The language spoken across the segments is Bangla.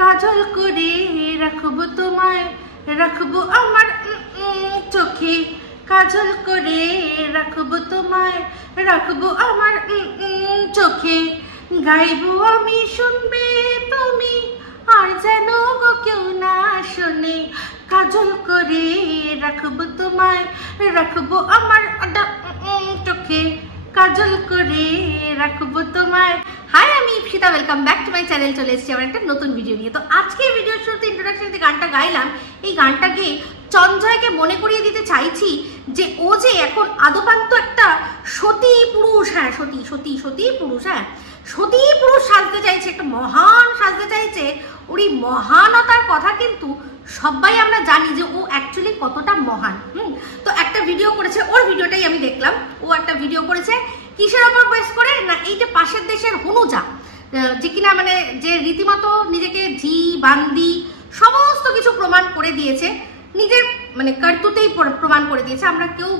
কাজল করে রাখবো তোমায়, রাখবো আমার চোখে, কাজল করে রাখবো তোমায়, রাখবো আমার চোখে, গাইবো আমি শুনবে তুমি, আর যেন গো কেউ না শোনে, কাজল করে রাখবো তোমায়, রাখবো আমার চোখে, কাজল করে রাখবো তোমায়। হাই, আমি Ipsita, welcome back to my channel. চলে এসেছি আমার একটা নতুন ভিডিও নিয়ে। তো আজকে ভিডিওর শুরুতে ইন্ট্রোডাকশনে যে গানটা গাইলাম, এই গানটা গিয়ে চঞ্জয়কে মনে করিয়ে দিতে চাইছি যে ও যে এখন আদপান্ত একটা সতী পুরুষ, হ্যাঁ সতী পুরুষ, হ্যাঁ সতী পুরুষ সাজতে চাইছে, একটা মহান সাজতে চাইছে। ওর এই মহানতার কথা কিন্তু সবাই আমরা জানি যে ও অ্যাকচুয়ালি কতটা মহান। তো একটা ভিডিও করেছে, ওর ভিডিওটাই আমি দেখলাম। ও একটা ভিডিও করেছে কিসের ওপর বেস করে না, এই যে পাশের দেশের হনুজা, যে কিনা মানে যে রীতিমতো নিজেকে ঝি বান্দি সমস্ত কিছু প্রমাণ করে দিয়েছে, নিজের মানে কর্তুতেই প্রমাণ করে দিয়েছে। আমরা কেউ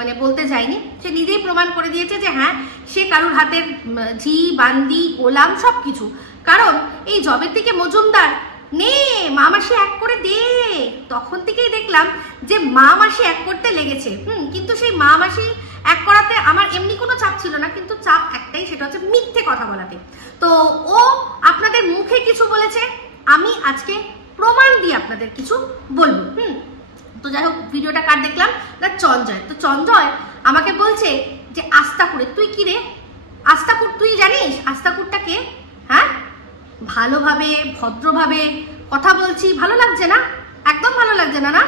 মানে বলতে যাইনি, সে নিজেই প্রমাণ করে দিয়েছে যে হ্যাঁ সে কারুর হাতের ঝি বান্দি গোলাম সব কিছু। কারণ এই জবের থেকে মজুমদার নে মা মাসি এক করে দে, তখন থেকেই দেখলাম যে মা মাসি এক করতে লেগেছে। কিন্তু সেই মা মাসি এক করাতে আমার এমনি কোনো চাপ ছিল না, কিন্তু চাপ একটাই, সেটা হচ্ছে মিথ্যে কথা বলাতে। তো ও আপনাদের মুখে কিছু বলেছে, আমি আজকে প্রমাণ দিয়ে আপনাদের কিছু বলবো। তো যাই হোক, ভিডিওটা কার দেখলাম না, চঞ্জয়। তো চঞ্জয় আমাকে বলছে যে আস্তাকুড়ে, তুই কি রে আস্তাকুড়, তুই জানিস আস্তাকুড়টা কে? হ্যাঁ, ভালোভাবে ভদ্রভাবে কথা বলছি, ভালো লাগছে না? একদম ভালো লাগছে না, না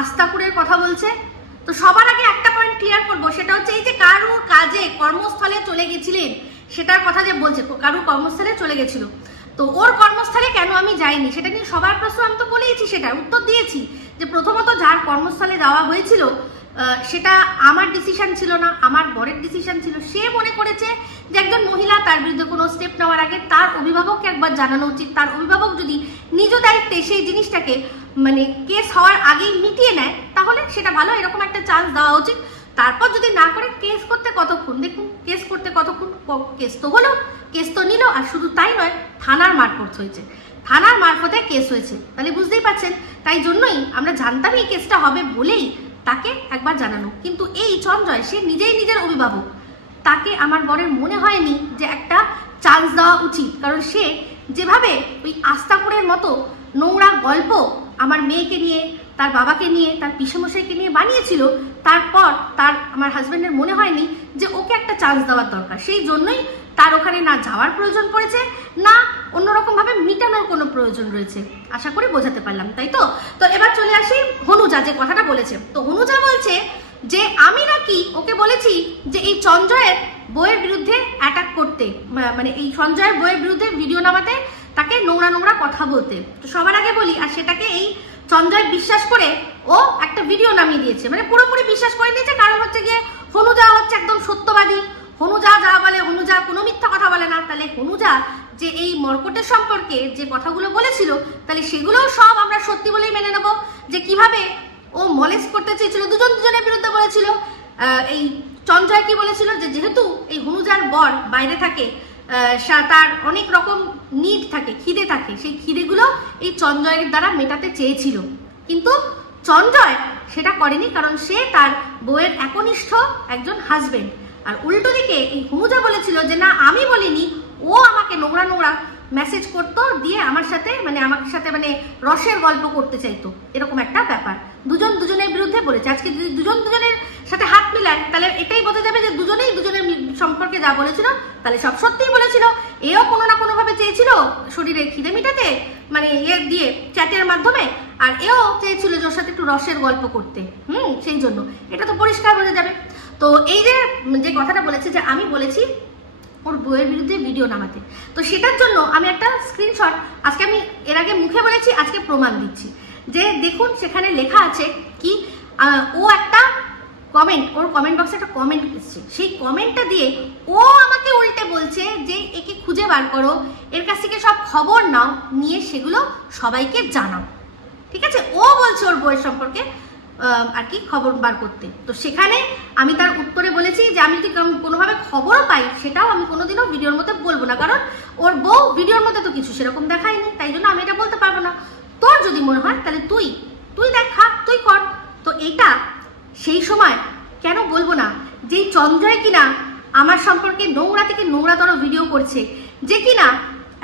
আস্তাকুড়ের কথা বলছে। তো সবার আগে একটা পয়েন্ট ক্লিয়ার করবো, সেটা হচ্ছে এই যে কারুর কাজে কর্মস্থলে চলে গেছিলেন সেটার কথা যে বলছে, কারুর কর্মস্থলে চলে গেছিল। তো ওর কর্মস্থলে কেন আমি যাইনি সেটা নিয়ে সবার প্রশ্ন, আমি তো বলেইছি, সেটার উত্তর দিয়েছি যে প্রথমত যার কর্মস্থলে যাওয়া হয়েছিল সেটা আমার ডিসিশন ছিল না, আমার বরের ডিসিশন ছিল। সে মনে করেছে যে একজন মহিলা তার বিরুদ্ধে কোনো স্টেপ নেওয়ার আগে তার অভিভাবককে একবার জানানো উচিত। তার অভিভাবক যদি নিজ দায়িত্বে সেই জিনিসটাকে মানে কেস হওয়ার আগেই মিটিয়ে নেয় তাহলে সেটা ভালো, এরকম একটা চান্স দেওয়া উচিত। তারপর যদি না করে, কেস করতে কতক্ষণ, দেখুন কেস করতে কতক্ষণ, কেস তো হলো, কেস তো নিল। আর শুধু তাই নয়, থানার মারফত হয়েছে, থানার মারফতে কেস হয়েছে, তাহলে বুঝতেই পারছেন। তাই জন্যই আমরা জানতাম এই কেসটা হবে বলেই তাকে একবার জানানো। কিন্তু এই চঞ্জয় সে নিজেই নিজের অভিভাবক, তাকে আমার বরের মনে হয়নি যে একটা চান্স দেওয়া উচিত। কারণ সে যেভাবে ওই আস্তাকুড়ের মতো নোংরা গল্প আমার মেয়েকে নিয়ে, তার বাবাকে নিয়ে, তার পিসেমশাইকে নিয়ে বানিয়েছিল, তারপর তার আমার হাজব্যান্ডের মনে হয়নি যে ওকে একটা চান্স দেওয়ার দরকার। সেই জন্যই তার ওখানে না যাওয়ার প্রয়োজন পড়েছে, না অন্যরকমভাবে মিটানোর কোনো প্রয়োজন রয়েছে। আশা করি বোঝাতে পারলাম, তাই তো? তো এবার চলে আসি হনুজা যে কথাটা বলেছে। তো হনুজা বলছে যে আমি নাকি ওকে বলেছি যে এই চঞ্জয়ের বইয়ের বিরুদ্ধে অ্যাটাক করতে, মানে এই সঞ্জয়ের বইয়ের বিরুদ্ধে ভিডিও নামাতে, তাকে নোংরা কথা বলতে। তো সবার আগে বলি, আর সেটাকে এই চঞ্জয় বিশ্বাস করে ও একটা ভিডিও নামিয়ে দিয়েছে, মানে পুরোপুরি বিশ্বাস করে নিয়েছে। কারণ হচ্ছে গিয়ে হনুজা হচ্ছে একদম সত্যবাদী, হনুজা যা বলে, হনুজা কোনো মিথ্যা কথা বলে না। তাহলে হনুজা যে এই মর্কটের সম্পর্কে যে কথাগুলো বলেছিল, তাহলে সেগুলোও সব আমরা সত্যি বলেই মেনে নেব। যে কিভাবে ও মলেস্ট করতে চেয়েছিল, দুজনের বিরুদ্ধে বলেছিল। এই চঞ্জয় কি বলেছিল যে যেহেতু এই হনুজার বর বাইরে থাকে, তার অনেক রকম নিড থাকে, খিদে থাকে, সেই খিদেগুলো এই চঞ্জয়ের দ্বারা মেটাতে চেয়েছিল, কিন্তু চঞ্জয় সেটা করেনি, কারণ সে তার বউয়ের একনিষ্ঠ একজন হাজবেন্ড। আর উল্টো দিকে এই হনুজা বলেছিল যে না আমি বলিনি, ও আমাকে নোংরা মেসেজ করতো, দিয়ে আমার সাথে মানে রসের গল্প করতে চাইতো, এরকম একটা ব্যাপার। দুজনের বিরুদ্ধে বলেছে। আজকে যদি দুজনের সাথে হাত মিলায় তাহলে এটাই বোঝা যাবে যে দুজনেই দুজনের সম্পর্কে যা বলেছিল তাহলে সব সত্যিই বলেছিল। এও কোনো না কোনো ভাবে চেয়েছিল শরীরে খিদে মিটাতে, মানে ইয়ে দিয়ে চ্যাটের মাধ্যমে, আর এও চেয়েছিল যে ওর সাথে একটু রসের গল্প করতে। সেই জন্য এটা তো পরিষ্কার বোঝা যাবে। তো এই যে কথাটা বলেছে যে আমি বলেছি ওর বইয়ের বিরুদ্ধে ভিডিও নামাতে, তো সেটার জন্য আমি একটা স্ক্রিনশট আজকে, আমি এর আগে মুখে বলেছি, আজকে প্রমাণ দিচ্ছি। যে দেখুন সেখানে লেখা আছে কি, ও একটা কমেন্ট, ওর কমেন্ট বক্সে একটা কমেন্ট এসছে, সেই কমেন্টটা দিয়ে ও আমাকে উল্টে বলছে যে একে খুঁজে বার করো, এর কাছ থেকে সব খবর নাও, নিয়ে সেগুলো সবাইকে জানাও। ঠিক আছে, ও বলছে ওর বইয়ের সম্পর্কে আর কি খবর বার করতে। তো সেখানে আমি তার উত্তরে বলেছি যে আমি যদি কোনোভাবে খবরও পাই সেটাও আমি কোনোদিনও ভিডিওর মধ্যে বলবো না, কারণ ওর বউ ভিডিওর মধ্যে তো কিছু সেরকম দেখায়নি, তাই জন্য আমি এটা বলতে পারবো না। তোর যদি মনে হয় তাহলে তুই দেখা, তুই কর। তো এইটা সেই সময় কেন বলবো না, যেই চন্দ্রয় কিনা আমার সম্পর্কে নোংরা থেকে নোংরাতর ভিডিও করছে, যে কিনা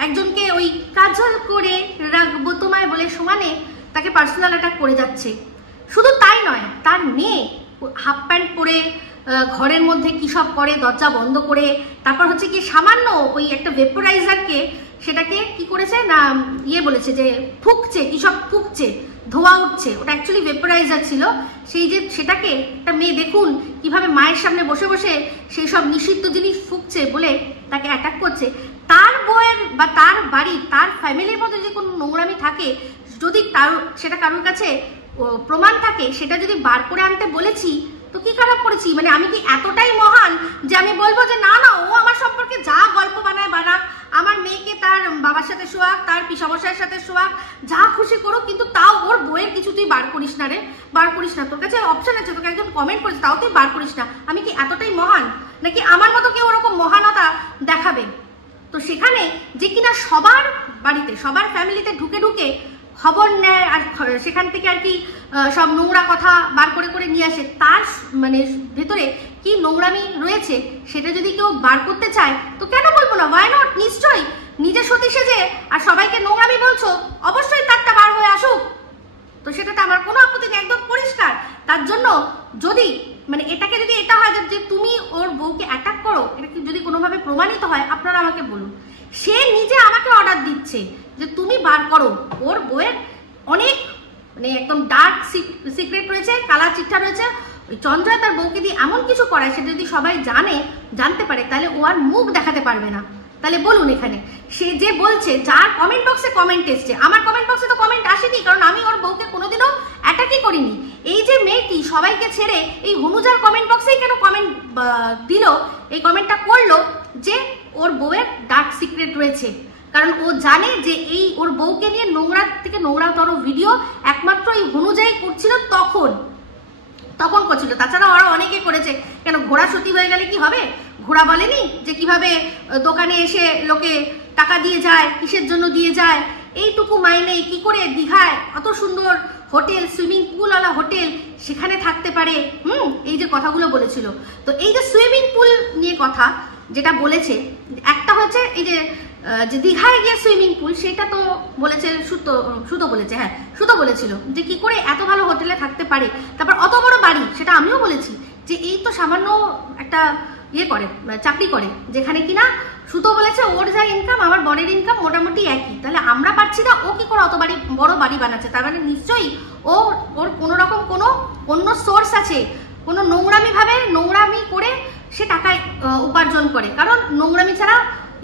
একজনকে ওই কাজল করে রাখবো তোমায় বলে সমানে তাকে পার্সোনাল অ্যাটাক করে যাচ্ছে। শুধু তাই নয়, তার মেয়ে হাফ প্যান্ট পরে ঘরের মধ্যে কী সব করে, দরজা বন্ধ করে, তারপর হচ্ছে কি সামান্য ওই একটা ভেপোরাইজারকে সেটাকে কি করেছে না বলেছে যে ফুঁকছে, কী সব ফুঁকছে, ধোয়া উঠছে, ওটা অ্যাকচুয়ালি ভেপোরাইজার ছিল। সেই যে সেটাকে একটা মেয়ে দেখুন কিভাবে মায়ের সামনে বসে বসে সেই সব নিষিদ্ধ জিনিস ফুঁকছে বলে তাকে অ্যাটাক করছে। তার বউয়ের বা তার বাড়ির তার ফ্যামিলির মধ্যে যে কোনো নোংরামি থাকে, যদি সেটা কারোর কাছে প্রমাণ থাকে, সেটা যদি বার করে আনতে বলেছি তো কি খারাপ করেছি? মানে আমি কি এতটাই মহান যে আমি বলবো যে না না, ও আমার সম্পর্কে যা গল্প বানায় বানাক, আমার মেয়েকে তার বাবার সাথে শোয়াক, তার পিসামশাইয়ের সাথে শোয়াক, যা খুশি করুক, কিন্তু তাও ওর বইয়ের কিছু তুই বার করিস না রে, বার করিস না। তোর কাছে অপশন আছে, তোকে একজন কমেন্ট করেছে, তাও তুই বার করিস না। আমি কি এতটাই মহান নাকি আমার মতো কেউ ওরকম মহানতা দেখাবে? তো সেখানে যে কিনা সবার বাড়িতে সবার ফ্যামিলিতে ঢুকে ঢুকে খবর নেয় আর সেখান থেকে আর কি সব নোংরা কথা বার করে করে নিয়ে আসে, তার মানে ভেতরে কি নোংরামি রয়েছে সেটা যদি কেউ বার করতে চায় তো কেন বলবো না? Why not? নিশ্চয়ই। নিজে সতী সেজে আর সবাইকে নোংরামি বলছো, অবশ্যই তারটা বার হয়ে আসুক। তো সেটাতে আমার কোনো আপত্তি নেই, একদম পরিষ্কার। তার জন্য যদি মানে এটাকে যদি এটা হয় যে তুমি ওর বউকে অ্যাটাক করো, এটা যদি কোনোভাবে প্রমাণিত হয় আপনারা আমাকে বলুন। সে নিজে আমাকে অর্ডার দিচ্ছে যে তুমি বার করো, ওর বউয়ের অনেক মানে একদম ডার্ক সিক্রেট রয়েছে, কালা চিঠা রয়েছে। ওই চন্দ্রয় তার বউকে দিয়ে এমন কিছু করায় সেটা যদি সবাই জানতে পারে তাহলে ও আর মুখ দেখাতে পারবে না। তাহলে বলুন এখানে সে যে বলছে, যার কমেন্ট বক্সে কমেন্ট এসছে, আমার কমেন্ট বক্সে তো কমেন্ট আসেনি, কারণ আমি ওর বউকে কোনোদিনও অ্যাটাকই করিনি। এই যে মেয়েটি সবাইকে ছেড়ে এই হনুজার কমেন্ট বক্সেই কেন কমেন্ট দিল, এই কমেন্টটা করলো যে ওর বউয়ের ডার্ক সিক্রেট রয়েছে, কারণ ও জানে যে এই ওর বউকে নিয়ে নোংরা থেকে নোংরাতর ভিডিও একমাত্র এই হনুজাই করছিল, তখন করছিল। তাছাড়া ওরা অনেকে করেছে। কেন ঘোড়া সতী হয়ে গেলে কি হবে? ঘোড়া বলেনি যে কিভাবে দোকানে এসে লোকে টাকা দিয়ে যায়, কিসের জন্য দিয়ে যায়, এইটুকু মাইনে কি করে দীঘায় অত সুন্দর হোটেল, সুইমিং পুলওয়ালা হোটেল, সেখানে থাকতে পারে। এই যে কথাগুলো বলেছিল। তো এই যে সুইমিং পুল নিয়ে কথা যেটা বলেছে, একটা হচ্ছে এই যে দীঘায় গিয়ে সুইমিং পুল, সেটা তো বলেছে সুতো বলেছে, হ্যাঁ সুতো বলেছিল যে কি করে এত ভালো হোটেলে থাকতে পারে, তারপর অত বড় বাড়ি, সেটা আমিও বলেছি যে এই তো সামান্য একটা করে চাকরি করে, যেখানে কিনা সুতো বলেছে ওর যা ইনকাম আমার বরের ইনকাম মোটামুটি একই, তাহলে আমরা পাচ্ছি না, ও কি করে অত বড় বাড়ি বানাচ্ছে? তার মানে নিশ্চয়ই ওর কোনো রকম কোনো অন্য সোর্স আছে, কোনো নোংরামি করে সে টাকায় উপার্জন করে, কারণ নোংরামি ছাড়া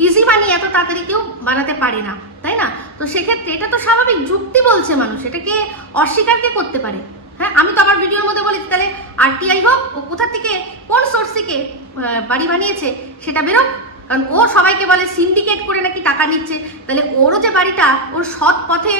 ইজি মানি এত তাড়াতাড়ি কেউ বানাতে পারে না, তাই না? তো সেক্ষেত্রে এটা তো স্বাভাবিক, যুক্তি বলছে মানুষ, এটাকে অস্বীকার কে করতে পারে? হ্যাঁ, আমি তো আমার ভিডিওর মধ্যে বলেছি তাহলে আরটিআই হোক, ও কোথা থেকে কোন সোর্স থেকে বাড়ি বানিয়েছে সেটা বেরোক, কারণ ও সবাইকে বলে সিন্ডিকেট করে নাকি টাকা নিচ্ছে, তাহলে ওরও যে বাড়িটা ওর সৎ পথে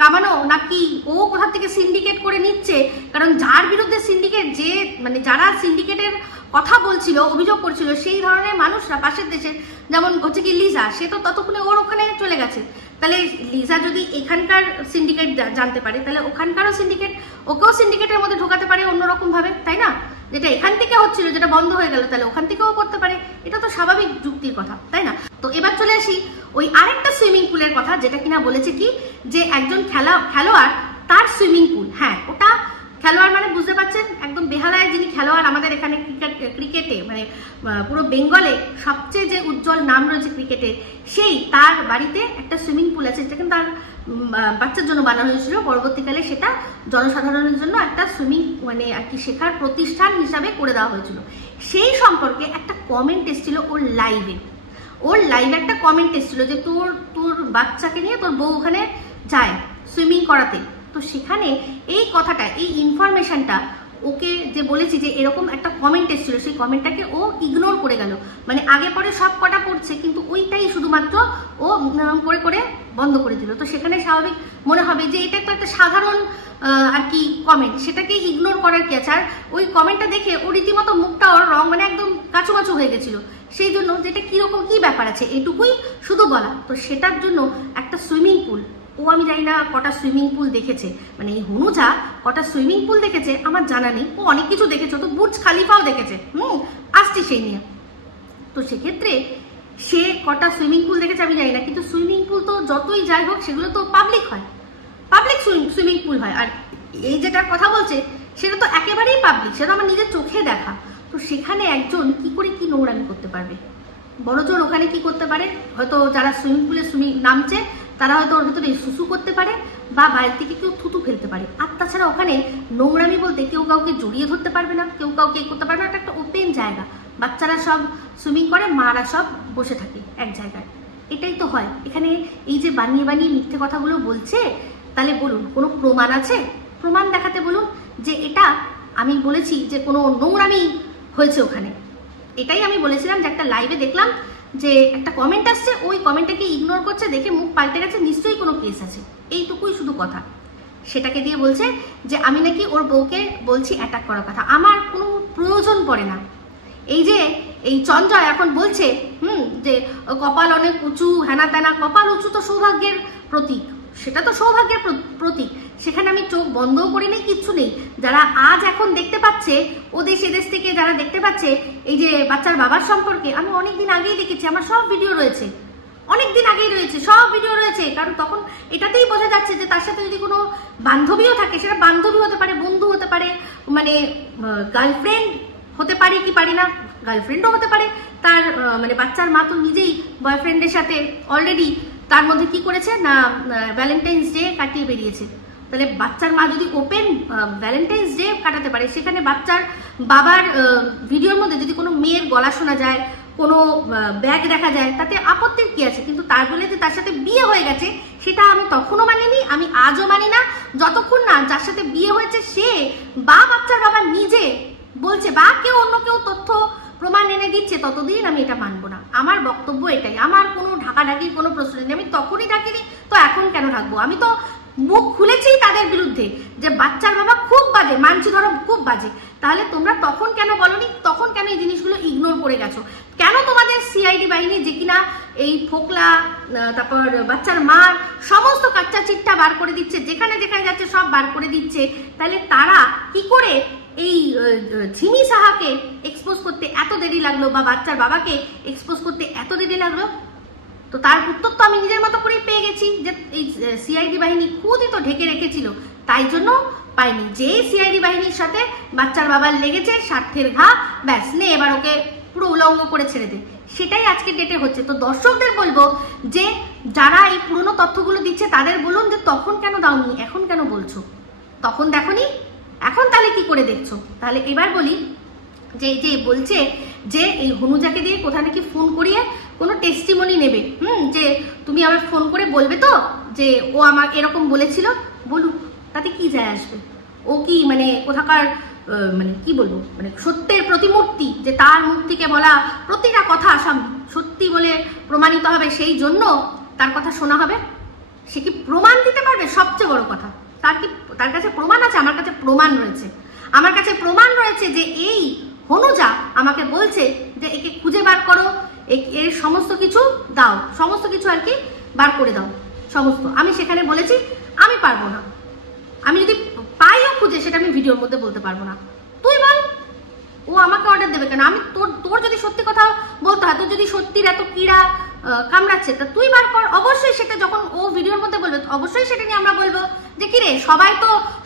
কামানো নাকি ও কোথা থেকে সিন্ডিকেট করে নিচ্ছে? কারণ যার বিরুদ্ধে সিন্ডিকেট, যে মানে যারা সিন্ডিকেটের কথা বলছিল, অভিযোগ করছিল, সেই ধরনের মানুষরা পাশের দেশে, যেমন হচ্ছে কি লিজা, সে তো ততক্ষণে ওর ওখানে চলে গেছে। তাহলে লিজা যদি এখানকার সিন্ডিকেট জানতে পারে, তাহলে ওখানকারও সিন্ডিকেট, ওকেও সিন্ডিকেটের মধ্যে ঢোকাতে পারে অন্যরকম ভাবে, তাই না? যেটা এখান থেকে হচ্ছিল, যেটা বন্ধ হয়ে গেল, তাহলে ওখান থেকেও করতে পারে, এটা তো স্বাভাবিক যুক্তির কথা, তাই না? তো এবার চলে আসি ওই আরেকটা সুইমিং পুলের কথা, যেটা কিনা বলেছে কি যে একজন খেলোয়াড় তার সুইমিং পুল, হ্যাঁ ওটা খেলোয়াড় মানে বুঝতে পারছেন, একদম বেহালায় যিনি খেলোয়াড় আমাদের এখানে ক্রিকেটে মানে পুরো বেঙ্গলে সবচেয়ে যে উজ্জ্বল নাম রয়েছে ক্রিকেটের, সেই তার বাড়িতে একটা সুইমিং পুল আছে, যেটা কিন্তু তার বাচ্চার জন্য বানানো হয়েছিল, পরবর্তীকালে সেটা জনসাধারণের জন্য একটা সুইমিং মানে আর কি শেখার প্রতিষ্ঠান হিসাবে করে দেওয়া হয়েছিল। সেই সম্পর্কে একটা কমেন্ট এসেছিল ওর লাইভে একটা কমেন্ট এসেছিল যে তোর বাচ্চাকে নিয়ে তোর বউ ওখানে যায় সুইমিং করাতে। তো সেখানে এই কথাটা, এই ইনফরমেশনটা ওকে যে বলেছি যে এরকম একটা কমেন্ট এসেছিল, সেই কমেন্টটাকে ও ইগনোর করে গেল। মানে আগে পরে সব কটা পড়ছে, কিন্তু ওইটাই শুধুমাত্র ও করে করে বন্ধ করে দিল। তো সেখানে স্বাভাবিক মনে হবে যে এটা তো একটা সাধারণ আর কি কমেন্ট, সেটাকে ইগনোর করার কি আছে। আর ওই কমেন্টটা দেখে ও রীতিমতো মুখটা ওর রং মানে একদম কাচুমাচু হয়ে গেছিল, সেই জন্য যেটা কিরকম কি ব্যাপার আছে এটুকুই শুধু বলা। তো সেটার জন্য একটা সুইমিং পুল, ও আমি জানি না কটা সুইমিং পুল দেখেছে, মানে এই হনুজা কটা সুইমিং পুল দেখেছে আমার জানা নেই, ও অনেক কিছু দেখেছে, তো বুর্জ খালিফাও দেখেছে, আসছি সেই নিয়ে। তো সেক্ষেত্রে সে কটা সুইমিং পুল দেখেছে আমি জানি না, কিন্তু সুইমিং পুল তো যতই যাই হোক সেগুলো তো পাবলিক হয়, পাবলিক সুইমিং পুল হয়। আর এই যেটার কথা বলছে সেটা তো একেবারেই পাবলিক, সেটা আমার নিজের চোখে দেখা। তো সেখানে একজন কি করে কি নোংরামি করতে পারবে? বড়জোর ওখানে কি করতে পারে, হয়তো যারা সুইমিং পুলে নামছে তারা হয়তো ওর ভিতরে সুসু করতে পারে, বা বাইরে থেকে কেউ থুতু ফেলতে পারে। আর তাছাড়া ওখানে নোংরামি বলতে কেউ কাউকে জড়িয়ে ধরতে পারবে না, কেউ কাউকে করতে পারবে না, একটা ওপেন জায়গা, বাচ্চারা সব সুইমিং করে, মারা সব বসে থাকে এক জায়গায়, এটাই তো হয়। এখানে এই যে বানিয়ে বানিয়ে মিথ্যে কথাগুলো বলছে, তাহলে বলুন কোনো প্রমাণ আছে? প্রমাণ দেখাতে বলুন যে এটা আমি বলেছি যে কোনো নোংরামি হয়েছে ওখানে। এটাই আমি বলেছিলাম যে একটা লাইভে দেখলাম যে একটা কমেন্ট আসছে, ওই কমেন্টটাকে ইগনোর করছে, দেখে মুখ পাল্টে গেছে, নিশ্চয়ই কোনো কেস আছে, এইটুকুই শুধু কথা। সেটাকে দিয়ে বলছে যে আমি নাকি ওর বউকে বলছি অ্যাটাক করার কথা। আমার কোনো প্রয়োজন পড়ে না। এই যে এই চঞ্চয় এখন বলছে যে কপাল অনেক উঁচু, হেনা তেনা, কপাল উঁচু তো সৌভাগ্যের প্রতীক, সেটা তো সৌভাগ্যের প্রতীক, সেখানে আমি চোখ বন্ধও করি নেই, কিচ্ছু নেই। যারা আজ এখন দেখতে পাচ্ছে, ও দেশ এদেশ থেকে যারা দেখতে পাচ্ছে এই যে বাচ্চার বাবার সম্পর্কে, আমি অনেকদিন আগেই দেখেছি, আমার সব ভিডিও রয়েছে, অনেকদিন আগেই রয়েছে, সব ভিডিও রয়েছে। কারণ তখন এটাতেই বোঝা যাচ্ছে যে তার সাথে যদি কোনো বান্ধবীও থাকে, সেটা বান্ধবী হতে পারে, বন্ধু হতে পারে, মানে গার্লফ্রেন্ড হতে পারে কি পারি না, গার্লফ্রেন্ডও হতে পারে। তার মানে বাচ্চার মা তো নিজেই বয়ফ্রেন্ডের সাথে অলরেডি তার মধ্যে কি করেছে না, ভ্যালেন্টাইন্স ডে কাটিয়ে বেরিয়েছে। তাহলে বাচ্চার মা যদি ওপেন ভ্যালেন্টাইন্স ডে কাটাতে পারে, সেখানে বাচ্চার বাবার ভিডিওর মধ্যে যদি কোনো মেয়ের গলা শোনা যায়, কোনো ব্যাগ দেখা যায়, তাতে আপত্তির কি আছে? কিন্তু তার বলে যে তার সাথে বিয়ে হয়ে গেছে, সেটা আমি তখনও মানিনি, আমি আজও মানি না, যতক্ষণ না যার সাথে বিয়ে হয়েছে সে বা বাচ্চার বাবা নিজে বলছে, বা কেউ অন্য কেউ তথ্য প্রমাণ এনে দিচ্ছে, ততদিন আমি এটা মানবো না। আমার বক্তব্য এটাই, আমার কোনো ঢাকাঢাকির কোনো প্রশ্ন নেই। আমি তখনই ঢাকিনি, তো এখন কেন ঢাকবো? আমি তো মুখ খুলেছি তাদের বিরুদ্ধে যে বাচ্চার বাবা খুব বাজে, মানছি ধরো খুব বাজে, তাহলে তোমরা তখন কেন বলনি? তখন কেন এই জিনিসগুলো ইগনোর করে গেছো? কেন তোমাদের সিআইডি বাহিনী যে কিনা এই ফোকলা, তারপর বাচ্চার মার সমস্ত কাচ্চা চিট্টা বার করে দিচ্ছে, যেখানে যেখানে যাচ্ছে সব বার করে দিচ্ছে, তাহলে তারা কি করে এই ঝিমি সাহাকে এক্সপোজ করতে এত দেরি লাগলো, বা বাচ্চার বাবাকে এক্সপোজ করতে এত দেরি লাগলো? তো তার উত্তর তো আমি নিজের মতো করেই পেয়ে গেছি, যে এই সিআইডি বাহিনী খুদই তো ঢেকে রেখেছিল, তাই জন্য পাইনি। যে সিআইডি বাহিনীর সাথে বাচ্চার বাবার লেগেছে স্বার্থের ঘা, ব্যাস নে এবার ওকে পুরো উলঙ্গ করে ছেড়ে দে, সেটাই আজকে ডেটে হচ্ছে। তো দর্শকদের বলবো যে যারা এই পুরনো তথ্যগুলো দিচ্ছে তাদের বলুন যে তখন কেন দাওনি, এখন কেন বলছো? তখন দেখোনি, এখন তাহলে কি করে দেখছো? তাহলে এবার বলি যে যে বলছে যে এই হনুজাকে দিয়ে কোথা নাকি ফোন করিয়ে কোনো টেস্টিমনি নেবে, যে তুমি আবার ফোন করে বলবে তো যে ও আমার এরকম বলেছিল, বলুক, তাতে কি যায় আসবে? ও কি মানে কোথাকার মানে কি বলবো, মানে সত্যের প্রতিমূর্তি, যে তার মুখ থেকে বলা প্রতিটা কথা সব সত্যি বলে প্রমাণিত হবে, সেই জন্য তার কথা শোনা হবে? সে কি প্রমাণ দিতে পারবে? সবচেয়ে বড় কথা, তার কাছে প্রমাণ আছে? আমার কাছে প্রমাণ রয়েছে, আমার কাছে প্রমাণ রয়েছে যে এই হনুজা আমাকে বলছে যে একে খুঁজে বার করো, এর সমস্ত কিছু দাও, সমস্ত কিছু আর কি বার করে দাও সমস্ত। আমি সেখানে বলেছি আমি পারবো না, আমি যদি পাইও খুঁজে সেটা আমি ভিডিওর মধ্যে বলতে পারবো না। তুই বল, ও আমাকে অর্ডার দেবে কেন? আমি তোর যদি সত্যি কথা বলতে হয়, তোর যদি সত্যির এত কিড়া কামড়াচ্ছে, তা তুই বার কর। অবশ্যই সেটা যখন ও ভিডিওর মধ্যে বলবে, অবশ্যই সেটা নিয়ে আমরা বলবো যে কিরে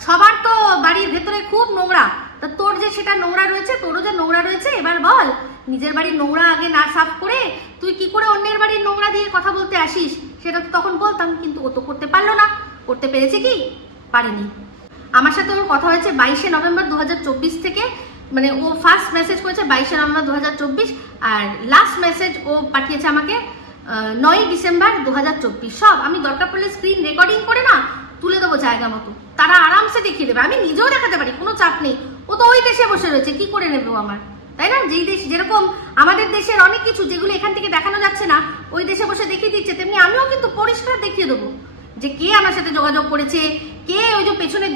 সবার তো বাড়ির ভেতরে খুব নোংরা, তা তোর যে সেটা নোংরা রয়েছে, তোরও যে নোংরা রয়েছে, এবার বল নিজের বাড়ির নোংরা আগে না সাফ করে তুই কি করে অন্যের বাড়ির নোংরা দিয়ে কথা বলতে আসিস? সেটা তো তখন বলতাম, কিন্তু ও তো করতে পারলো না। করতে পেরেছে কি? পারেনি। আমার সাথে ওর কথা হয়েছে 22শে নভেম্বর 2024 থেকে, মানে ও ফার্স্ট মেসেজ করেছে 22শে নভেম্বর 2024, আর লাস্ট মেসেজ ও পাঠিয়েছে আমাকে 9ই ডিসেম্বর 2024। সব আমি দরকার পড়লে স্ক্রিন রেকর্ডিং করে না তুলে দেবো জায়গা। জায়গা মতো, তারা আরামসে দেখিয়ে দেবে। আমি নিজেও দেখাতে পারি, কোনো চাপ নেই। ও তো ওই দেশে বসে রয়েছে, কি করে নেবো আমার, তাই না? যেই দেশ, যেরকম আমাদের দেশের অনেক কিছু যেগুলো এখান থেকে দেখানো যাচ্ছে না ওই দেশে বসে দেখিয়ে দিচ্ছে, তেমনি আমিও কিন্তু পরিষ্কার দেখিয়ে দেবো যে কে আমার সাথে যোগাযোগ করেছে, কে ওই যে পেছনে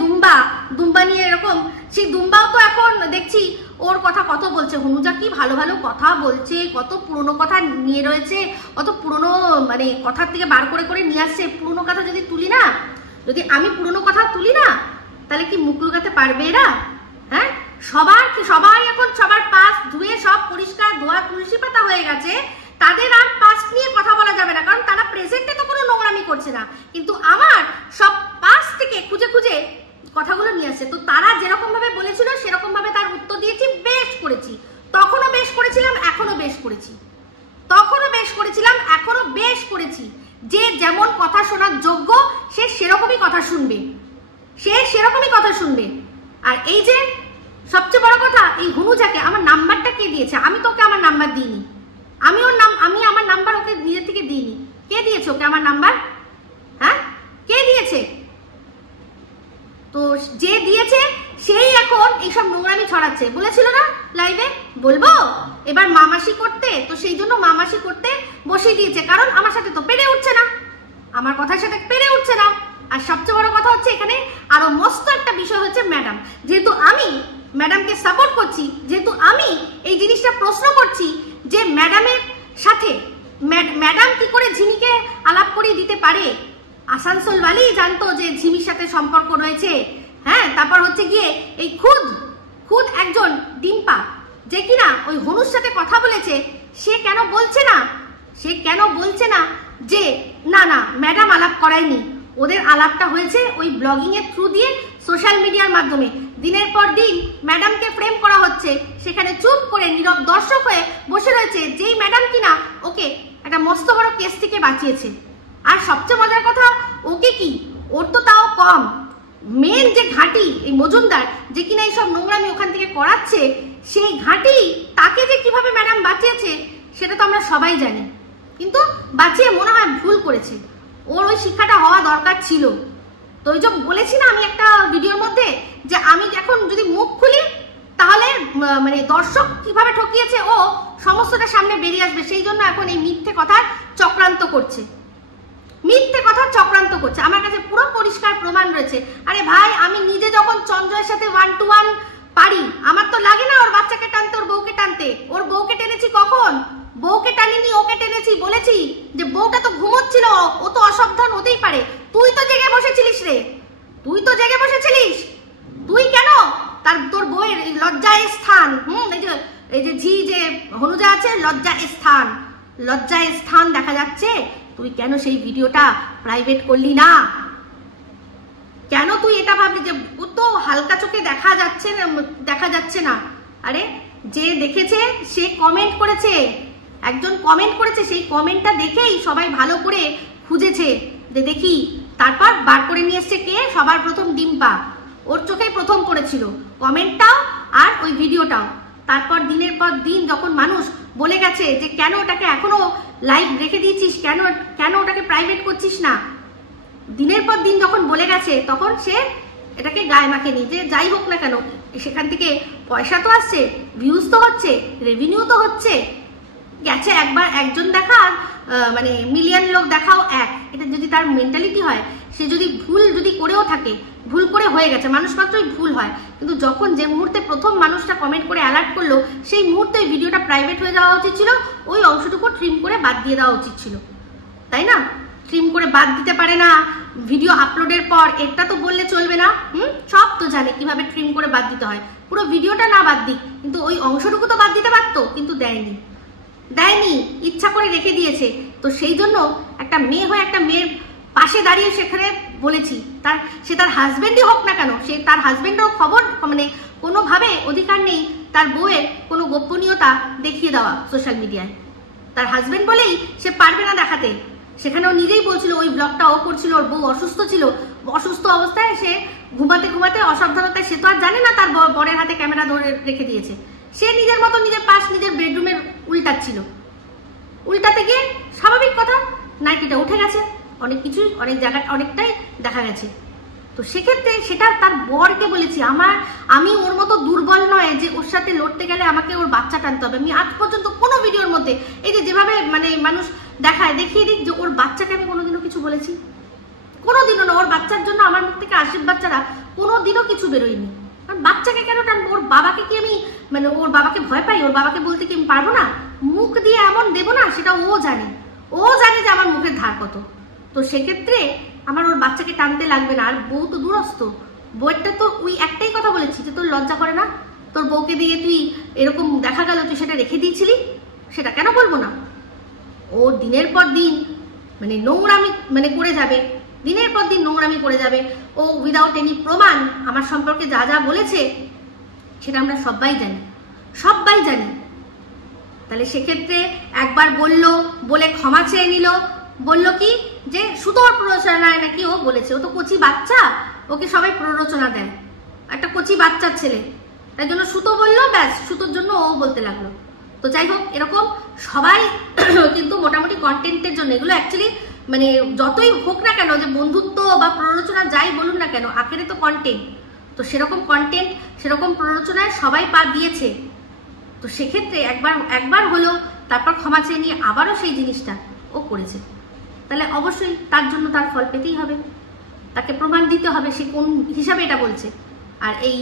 দুম্বা নিয়ে এরকম, সেই দুম্বাও তো এখন দেখছি ওর কথা কত বলছে। হনুজা কি ভালো ভালো কথা বলছে, কত পুরনো কথা নিয়ে রয়েছে, কত পুরনো মানে কথার থেকে বার করে করে নিয়ে আসছে। পুরনো কথা যদি তুলি না, যদি আমি পুরনো কথা তুলি না, তাহলে কি মুখ লুকাতে পারবে এরা? হ্যাঁ, সবাই এখন সবার পাস ধুয়ে সব পরিষ্কার ধোয়া তুলসী পাতা হয়ে গেছে, তাদের আর পাস্ট নিয়ে কথা বলা যাবে না, কারণ তারা প্রেজেন্টে তো কোনো নোংরামি করছে না। কিন্তু আমার সব পাস্ট থেকে খুঁজে খুঁজে কথাগুলো নিয়ে আসছে। তো তারা যেরকম ভাবে বলেছিল সেরকম ভাবে তার উত্তর দিয়েছি, বেশ করেছি। তখনও বেশ করেছিলাম, এখনো বেশ করেছি, তখনও বেশ করেছিলাম, এখনো বেশ করেছি। যে যেমন কথা শোনার যোগ্য সে সেরকমই কথা শুনবে, সে সেরকমই কথা শুনবে। আর এই যে সবচেয়ে বড় কথা, এই হনুজাকে আমার নাম্বারটা কে দিয়েছে? আমি তোকে আমার নাম্বার দিইনি, আমি আমার নাম্বার ওকে নিজের থেকে দিইনি। কে দিয়েছে ওকে আমার নাম্বার? হ্যাঁ, কে দিয়েছে? তো যে দিয়েছে সেই এখন এইসব নোংরামি ছড়াচ্ছে। বলেছিল না লাইভে বলবো এবার মামাসি করতে, তো সেই জন্য মামাসি করতে বসিয়ে দিয়েছে, কারণ আমার সাথে তো পেরে উঠছে না, আমার কথার সাথে পেরে উঠছে না। আর সবচেয়ে বড় কথা হচ্ছে এখানে আরো মস্ত একটা বিষয় হচ্ছে ম্যাডাম, যেহেতু আমি ম্যাডামকে সাপোর্ট করছি, যেহেতু আমি এই জিনিসটা প্রশ্ন করছি যে ম্যাডামের সাথে ম্যাডাম কি করে ঝিমিকে আলাপ করিয়ে দিতে পারে? আসানসোলওয়ালি জানতো যে ঝিমির সাথে সম্পর্ক রয়েছে। হ্যাঁ, তারপর হচ্ছে গিয়ে এই খুদ একজন ডিম্পা যে কিনা ওই হনুর সাথে কথা বলেছে, সে কেন বলছে না যে না ম্যাডাম আলাপ করায়নি, ওদের আলাপটা হয়েছে ওই ব্লগিং এর থ্রু দিয়ে, সোশ্যাল মিডিয়ার মাধ্যমে। দিনের পর দিন ম্যাডামকে ফ্রেম করা হচ্ছে, সেখানে চুপ করে নীরব দর্শক হয়ে বসে রয়েছে যেই ম্যাডাম কিনা ওকে একটা মস্ত বড় কেস থেকে বাঁচিয়েছে। আর সবচেয়ে মজার কথা, ওকে কি, ওর তো তাও কম, মেন যে ঘাঁটি এই মজুমদার যে কিনা এইসব নোংরামি ওখান থেকে করাচ্ছে, সেই ঘাঁটি তাকে যে কিভাবে ম্যাডাম বাঁচিয়েছে সেটা তো আমরা সবাই জানি। কিন্তু বাঁচিয়ে মনে হয় ভুল করেছে, ওর ওই শিক্ষাটা হওয়া দরকার ছিল। তো ওই যে বলেছি না আমি একটা ভিডিওর মধ্যে যে আমি এখন যদি মুখ খুলি তাহলে মানে দর্শক কিভাবে ঠকিয়েছে ও সমস্তটা সামনে বেরিয়ে আসবে, সেই জন্য এখন এই মিথ্যে কথার চক্রান্ত করছে, আমার কাছে পুরো পরিষ্কার প্রমাণ রয়েছে। আরে ভাই, আমি নিজে যখন চঞ্জয়ের সাথে 1-to-1 পারি, আমার তো লাগে না ওর বাচ্চাকে টানতে, ওর বউকে টানতে। ওর বউকে টেনেছি কখন? বউকে টানিনি, ওকে টেনেছি। বলেছি যে বউটা তো ঘুমোচ্ছিল, ও তো অসাবধান হতেই পারে। তুই তো জেগে বসেছিলিস রে, তুই কেন তোর বউয়ের লজ্জায় স্থান, এই যে ঝি যে হনুজা আছে, লজ্জায় স্থান দেখা যাচ্ছে, তুই কেন সেই ভিডিওটা প্রাইভেট করলি না? কেন তুই এটা ভাবলি যে ও তো হালকা চোখে দেখা যাচ্ছে না? আরে যে দেখেছে সে কমেন্ট করেছে, একজন কমেন্ট করেছে, সেই কমেন্টটা দেখেই সবাই ভালো করে খুঁজেছে যে দেখি, তারপর বার করে নিয়ে এসছে কে? সবার প্রথম ডিম্পা, ওর চোখেই প্রথম করেছিল কমেন্টটাও আর ওই ভিডিওটাও। তারপর দিনের পর দিন যখন মানুষ বলে গেছে যে কেন ওটাকে এখনো লাইভ রেখে দিয়েছিস, কেন ওটাকে প্রাইভেট করছিস না, দিনের পর দিন যখন বলে গেছে, তখন সে এটাকে গায়ে মাখেনি। যে যাই হোক না কেন, সেখান থেকে পয়সা তো আসছে, ভিউজ তো হচ্ছে, রেভিনিউ তো হচ্ছে, গেছে একবার একজন দেখা মানে মিলিয়ন লোক দেখাও এক। এটা যদি তার মেন্টালিটি হয়, সে যদি ভুল করেও থাকে, ভুল করে হয়ে গেছে, মানুষ মাত্রই ভুল হয়, কিন্তু যখন যে মুহূর্তে প্রথম মানুষটা কমেন্ট করে অ্যালার্ট করলো, সেই মুহূর্তে ভিডিওটা প্রাইভেট হয়ে যাওয়া উচিত ছিল, ওই অংশটুকু ট্রিম করে বাদ দিয়ে দেওয়া উচিত ছিল, তাই না? ট্রিম করে বাদ দিতে পারে না ভিডিও আপলোডের পর, এটা তো বললে চলবে না। সব তো জানে কিভাবে ট্রিম করে বাদ দিতে হয়, পুরো ভিডিওটা না বাদ দিক, কিন্তু ওই অংশটুকু তো বাদ দিতে পারতো, কিন্তু দেয়নি, ইচ্ছা করে রেখে দিয়েছে। তো সেই জন্য একটা মেয়ে হয়ে একটা মেয়ের পাশে দাঁড়িয়ে সেখানে বলেছি, সে তার হাজবেন্ডই হোক না কেন, সে তার হাজবেন্ডেরও খবর মানে কোনোভাবে অধিকার নেই তার বউয়ের কোনো গোপনীয়তা দেখিয়ে দেওয়া সোশ্যাল মিডিয়ায়। তার হাজবেন্ড বলেই সে পারবে না দেখাতে, সেখানেও নিজেই বলছিল ওই ব্লগটা ও করছিল, ওর বউ অসুস্থ ছিল, অসুস্থ অবস্থায় সে ঘুমাতে অসাবধানতায় সে তো আর জানে না তার বরের হাতে ক্যামেরা ধরে রেখে দিয়েছে, সে নিজের মতো নিজের পাশ নিজের বেডরুমের উল্টাচ্ছিল, উল্টাতে গিয়ে স্বাভাবিক কথা নাইটিটা উঠে গেছে, অনেক কিছুই অনেক জায়গায় অনেকটাই দেখা গেছে। তো সেক্ষেত্রে সেটা তার বরকে বলেছি। আমি ওর মতো দুর্বল নয় যে ওর সাথে লড়তে গেলে আমাকে ওর বাচ্চা টানতে হবে। আমি আজ পর্যন্ত কোনো ভিডিওর মধ্যে এই যে যেভাবে মানে মানুষ দেখিয়ে দিক যে ওর বাচ্চাকে আমি কোনোদিনও কিছু বলেছি, কোনোদিনও না। ওর বাচ্চার জন্য আমার মুখ থেকে আশীর্বাদ ছাড়া কোনোদিনও কিছু বেরোয়নি। কারণ বাচ্চাকে কেন টানবো? ওর বাবাকে কি আমি মানে ওর বাবাকে ভয় পাই? ওর বাবাকে বলতে কি আমি পারবো না? মুখ দিয়ে এমন দেবো না, সেটা ও জানে যে আমার মুখের ধার কত। তো সেক্ষেত্রে আমার ওর বাচ্চাকে টানতে লাগবে না। আর বউ তো দূরস্থ, বউয়েরটা তো ওই একটাই কথা বলেছি যে তোর লজ্জা করে না? তোর বউকে দিয়ে তুই এরকম দেখা গেল তুই সেটা রেখে দিয়েছিলি, সেটা কেন বলবো না? ও দিনের পর দিন মানে নোংরামি মানে করে যাবে, দিনের পর দিন নোংরামি করে যাবে। ও উইদাউট এনি প্রমাণ আমার সম্পর্কে যা যা বলেছে সেটা আমরা সবাই জানি। তাহলে সেক্ষেত্রে একবার বলে ক্ষমা চেয়ে নিল, বলল কি যে সুতোর প্ররোচনায় নাকি ও বলেছে। ও তো কচি বাচ্চা, ওকে সবাই প্ররোচনা দেয়, একটা কচি বাচ্চার ছেলে, তাই জন্য সুতো বললো, ব্যাস সুতোর জন্য ও বলতে লাগলো। তো যাই হোক, এরকম সবাই কিন্তু মোটামুটি কন্টেন্টের জন্য, এগুলো অ্যাকচুয়ালি মানে যতই হোক না কেন যে বন্ধুত্ব বা প্ররোচনা যাই বলুন না কেন, আখেরে তো কন্টেন্ট। তো সেরকম কন্টেন্ট সেরকম প্ররোচনায় সবাই পা দিয়েছে। তো সেক্ষেত্রে একবার হলো, তারপর ক্ষমা চেয়ে নিয়ে আবারও সেই জিনিসটা ও করেছে। তাহলে অবশ্যই তার জন্য তার ফল পেতেই হবে, তাকে প্রমাণ দিতে হবে সে কোন হিসাবে এটা বলছে। আর এই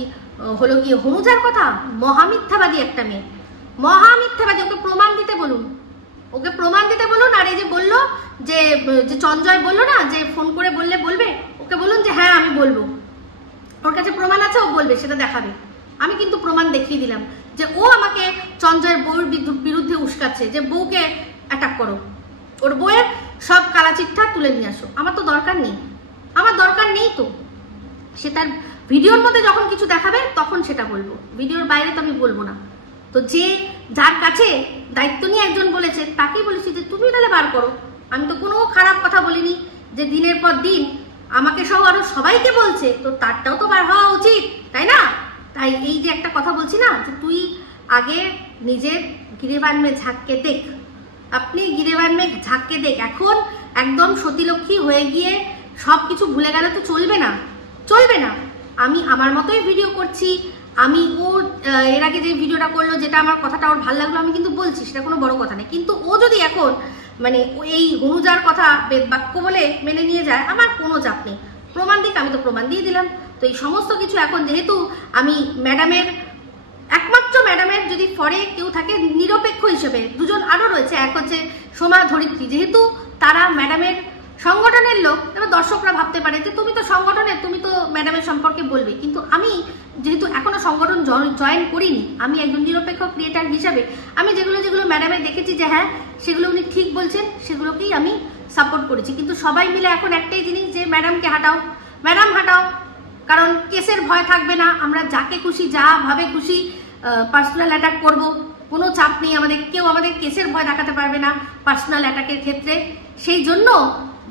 হলো গিয়ে হনুজার কথা, মহামিথ্যাবাদী একটা মেয়ে, মহামিথ্যাবাদী। ওকে প্রমাণ দিতে বলুন। আর এই যে বললো যে চঞ্জয় বললো না যে ফোন করে বলবে, ওকে বলুন যে হ্যাঁ আমি বলবো, ওর কাছে প্রমাণ আছে, ও বলবে, সেটা দেখাবে। আমি কিন্তু প্রমাণ দেখিয়ে দিলাম যে ও আমাকে চঞ্জয়ের বউর বিরুদ্ধে উস্কাচ্ছে যে বউকে অ্যাটাক করো, ওর বউয়ের সব কালাচিঠা তুলে নিয়ে আসো। আমার তো দরকার নেই, তো সে তার ভিডিওর মধ্যে যখন কিছু দেখাবে তখন সেটা বলবো, ভিডিওর বাইরে তো আমি বলবো না। তো যার কাছে দায়িত্ব নিয়ে একজন বলেছে তাকেই বলেছি যে তুমি তাহলে বার করো। আমি তো কোনো খারাপ কথা বলিনি, যে দিনের পর দিন আমাকে সহ আরো সবাইকে বলছে, তো তারটাও তো বার হওয়া উচিত, তাই না? তাই এই যে একটা কথা বলছি না যে তুই আগে নিজের গিরেবান মে ঝাঁককে দেখ, আপনি গিরেবান মে ঝাঁককে দেখ। এখন একদম সতীলক্ষ্মী হয়ে গিয়ে সবকিছু ভুলে গেলে তো চলবে না। আমি আমার মতোই ভিডিও করছি। আমি ও এর আগে যে ভিডিওটা করলো, যেটা আমার কথাটা ওর ভালো লাগলো, আমি কিন্তু বলছি, সেটা কোনো বড় কথা নেই। কিন্তু ও যদি এখন মানে এই হনুজার কথা বেদ বাক্য বলে মেনে নিয়ে যায়, আমার কোনো চাপ নেই। প্রমাণ দিক, আমি তো প্রমাণ দিয়ে দিলাম। তো এই সমস্ত কিছু এখন যেহেতু আমি একমাত্র ম্যাডামের যদি ফরে কেউ থাকে নিরপেক্ষ হিসেবে, দুজন আরো রয়েছে, এক হচ্ছে সোমা ধরিত্রী, যেহেতু তারা ম্যাডামের সংগঠনের লোক, এবার দর্শকরা ভাবতে পারে যে তুমি তো সংগঠনের, তুমি তো ম্যাডামের সম্পর্কে বলবে। কিন্তু আমি যেহেতু এখনো সংগঠন জয়েন করিনি, আমি একজন নিরপেক্ষ ক্রিয়েটার হিসাবে আমি যেগুলো ম্যাডামের দেখেছি যে হ্যাঁ সেগুলো উনি ঠিক বলছেন, সেগুলোকেই আমি সাপোর্ট করেছি। কিন্তু সবাই মিলে এখন একটাই জিনিস যে ম্যাডামকে হাঁটাও, কারণ কেসের ভয় থাকবে না। আমরা যাকে খুশি যা ভাবে খুশি পার্সোনাল অ্যাটাক করব, কোনো চাপ নেই আমাদের, কেউ আমাদের কেসের ভয় দেখাতে পারবে না পার্সোনাল অ্যাটাকের ক্ষেত্রে। সেই জন্য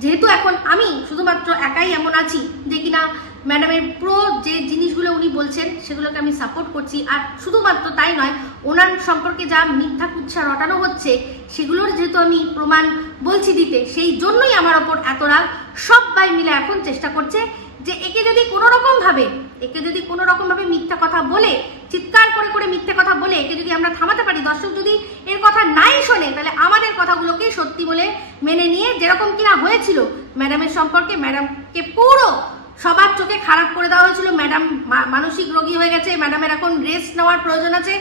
যেহেতু এখন আমি শুধুমাত্র একাই এমন আছি যে কিনা ম্যাডামের পুরো যে জিনিসগুলো উনি বলছেন সেগুলোকে আমি সাপোর্ট করছি। আর শুধুমাত্র তাই নয়, ওনার সম্পর্কে যা মিথ্যা কুৎসা রটানো হচ্ছে সেগুলোর যেহেতু আমি প্রমাণ বলছি দিতে, সেই জন্যই আমার ওপর এত রাগ। সবাই মিলে এখন চেষ্টা করছে যে একে যদি কোনো রকম ভাবে মিথ্যা কথা বলে, চিৎকার করে মিথ্যা কথা বলে একে যদি আমরা থামাতে পারি, দর্শক যদি এর কথা নাই শোনে, তাহলে আমাদের কথাগুলোকে সত্যি বলে মেনে নিয়ে, যেরকম কিনা হয়েছিল ম্যাডামের সম্পর্কে, ম্যাডামকে পুরো সবার চোখে খারাপ করে দেওয়া হয়েছিল, ম্যাডাম মানসিক রোগী হয়ে গেছে, ম্যাডামের এখন রেস্ট নেওয়ার প্রয়োজন আছে,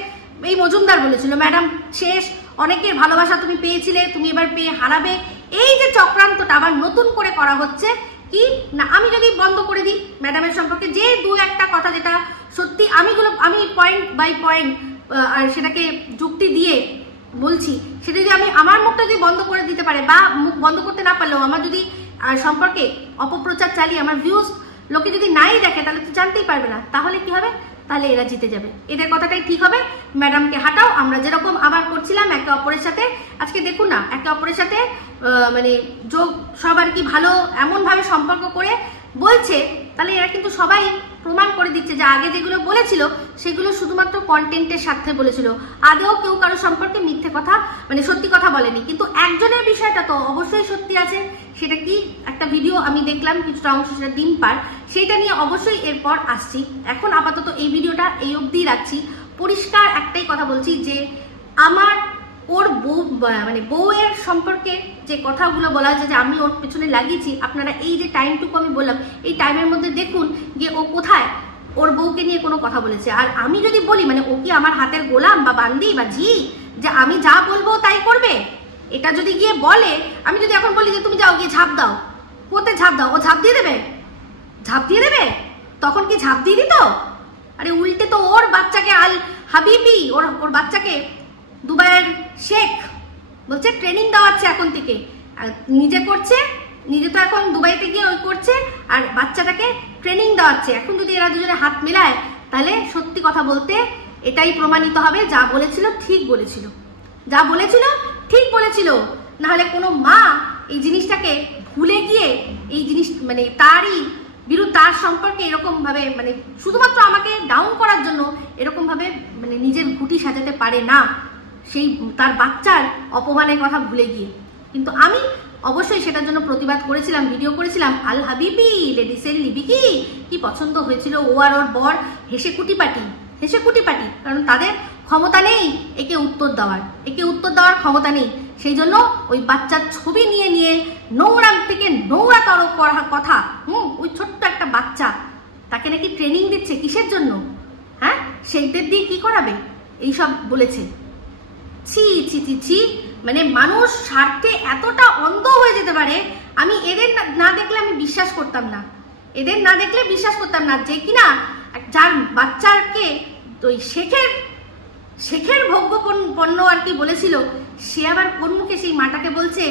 এই মজুমদার বলেছিল ম্যাডাম শেষ, অনেকের ভালোবাসা তুমি পেয়েছিলে, তুমি এবার পেয়ে হারাবে। এই যে চক্রান্তটা আবার নতুন করে করা হচ্ছে কি না, আমি যদি বন্ধ করে দিই ম্যাডামের সম্পর্কে যে দু একটা কথা যেটা সত্যি আমি পয়েন্ট বাই পয়েন্ট আর সেটাকে যুক্তি দিয়ে বলছি, সেটা যদি আমি আমার মুখটা যদি বন্ধ করে দিতে পারে, বা মুখ বন্ধ করতে না পারলেও আমার যদি সম্পর্কে অপপ্রচার চালিয়ে আমার ভিউজ লোকে যদি নাই দেখে, তাহলে তো জানতেই পারবে না। তাহলে কি হবে? তাহলে এরা জিতে যাবে। এদের কথাটাই ঠিক হবে, ম্যাডামকে হাঁটাও। আমরা যেরকম আবার করছিলাম একে অপরের সাথে, আজকে দেখুন না একে অপরের সাথে মানে যোগ সব আর কি ভালো এমন ভাবে সম্পর্ক করে বলছে, তাহলে এরা কিন্তু সবাই প্রমাণ করে দিচ্ছে যে আগে যেগুলো বলেছিল সেগুলো শুধুমাত্র কন্টেন্টের স্বার্থে বলেছিল, আদেও কেউ কারো সম্পর্কে মিথ্যে কথা মানে সত্যি কথা বলেনি। কিন্তু একজনের বিষয়টা তো অবশ্যই সত্যি আছে, সেটা কি একটা ভিডিও আমি দেখলাম কিছুটা অংশ, সেটা ডিম পার, সেইটা নিয়ে অবশ্যই এরপর আসছি। এখন আপাতত এই ভিডিওটা এই অবধি রাখছি। পরিষ্কার একটাই কথা বলছি যে আমার ওর বউ মানে বউয়ের সম্পর্কে যে কথাগুলো বলা হয়েছে যে আমি ওর পেছনে লাগিয়েছি, আপনারা এই যে টাইমটুকু আমি বললাম এই টাইমের মধ্যে দেখুন যে ও কোথায় ওর বউকে নিয়ে কোনো কথা বলেছে। আর আমি যদি বলি মানে ও কি আমার হাতের গোলাম বা বান্দি বা ঝি যে আমি যা বলবো তাই করবে? এটা যদি গিয়ে বলে, আমি যদি এখন বলি যে তুমি যাও গিয়ে ঝাঁপ দাও, কোথায় ঝাঁপ দাও, ও ঝাঁপ দিয়ে দেবে? ঝাঁপ দিয়ে দেবে? তখন কি ঝাঁপ দিয়ে দিত? আরে উল্টে তো ওর বাচ্চাকে আল হাবিবি ওর বাচ্চাকে দুবাইয়ের শেখ বলছে ট্রেনিং দেওয়াচ্ছে এখন থেকে, নিজে করছে, নিজে তো এখন দুবাইতে গিয়ে ওই করছে আর বাচ্চাটাকে ট্রেনিং দেওয়াচ্ছে। এখন যদি এরা দুজনে হাত মেলায় তাহলে সত্যি কথা বলতে এটাই প্রমাণিত হবে যা বলেছিল ঠিক বলেছিল, যা বলেছিল ঠিক বলেছিল। নাহলে কোনো মা এই জিনিসটাকে ভুলে গিয়ে এই জিনিস মানে তারই বিরুদ্ধে তার সম্পর্কে এরকম ভাবে মানে শুধুমাত্র আমাকে ডাউন করার জন্য এরকম ভাবে মানে নিজের ঘুঁটি সাজাতে পারে না, সেই তার বাচ্চার অপমানের কথা ভুলে গিয়ে। কিন্তু আমি অবশ্যই সেটার জন্য প্রতিবাদ করেছিলাম, ভিডিও করেছিলাম। আল হাবিবি লেডিসের লিবিকি কি পছন্দ হয়েছিল ও আর ওর বর হেসে কুটিপাটি, কারণ তাদের ক্ষমতা নেই একে উত্তর দেওয়ার ক্ষমতা নেই। সেই জন্য ওই বাচ্চার ছবি নিয়ে নোংরা থেকে নোংরা তর করার কথা, ওই ছোট্ট একটা বাচ্চা তাকে নাকি ট্রেনিং দিচ্ছে কিসের জন্য? হ্যাঁ, সেইদের দিয়ে কি করাবে? এইসব বলেছে। ছি ছি ছি ছি, মানে মানুষ স্বার্থে এতটা অন্ধ হয়ে যেতে পারে। আমি এদের না দেখলে আমি বিশ্বাস করতাম না, যে কিনা যার বাচ্চাকে ওই শেখের ভোগ্য পণ্য আর কি বলেছিল, সে আবার কোন মুখে সেই মাটাকে বলছে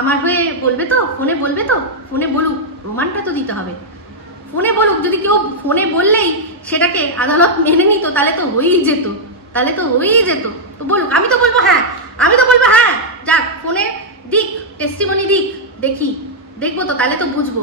আমার হয়ে বলবে তো, ফোনে বলুক, প্রমাণটা তো দিতে হবে, ফোনে বলুক। যদি কেউ ফোনে বললেই সেটাকে আদালত মেনে নিত তাহলে তো হয়েই যেত, তো বলুক। আমি তো বলবো হ্যাঁ যাক, ফোনে দিক, টেস্টিমনি দিক, দেখবো তো, তাহলে তো বুঝবো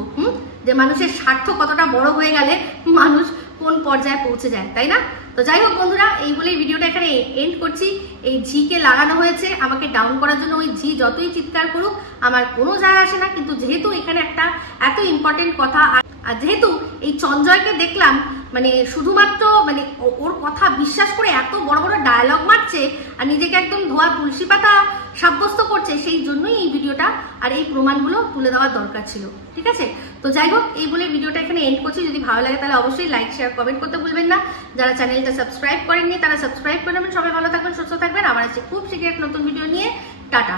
যে মানুষের স্বার্থ কতটা বড় হয়ে গেলে মানুষ কোন পর্যায়ে পৌঁছে যায়, তাই না? তো যাই হোক বন্ধুরা, এই বলেই ভিডিওটা এখানে এন্ড করছি। এই ঝিকে লাগানো হয়েছে আমাকে ডাউন করার জন্য। ওই ঝি যতই চিৎকার করুক আমার কোনো যায় আসে না, কিন্তু যেহেতু এখানে একটা এত ইম্পর্টেন্ট কথা, আর যেহেতু এই চঞ্জয়কে দেখলাম মানে শুধুমাত্র মানে ওর কথা বিশ্বাস করে এত বড় বড় ডায়লগ মারছে আর নিজেকে একদম ধোয়া তুলসী পাতা সাব্যস্ত করছে, সেই জন্যই এই ভিডিওটা আর এই প্রমাণগুলো তুলে দেওয়ার দরকার ছিল। ঠিক আছে, তো যাই হোক, এই বলে ভিডিওটা এখানে এন্ড করছি। যদি ভালো লাগে তাহলে অবশ্যই লাইক, শেয়ার, কমেন্ট করতে ভুলবেন না। যারা চ্যানেলটা সাবস্ক্রাইব করেননি তারা সাবস্ক্রাইব করে নেবেন। সবাই ভালো থাকবেন, সুস্থ থাকবেন। আবার আসছি খুব শীঘ্রই এক নতুন ভিডিও নিয়ে। টাটা।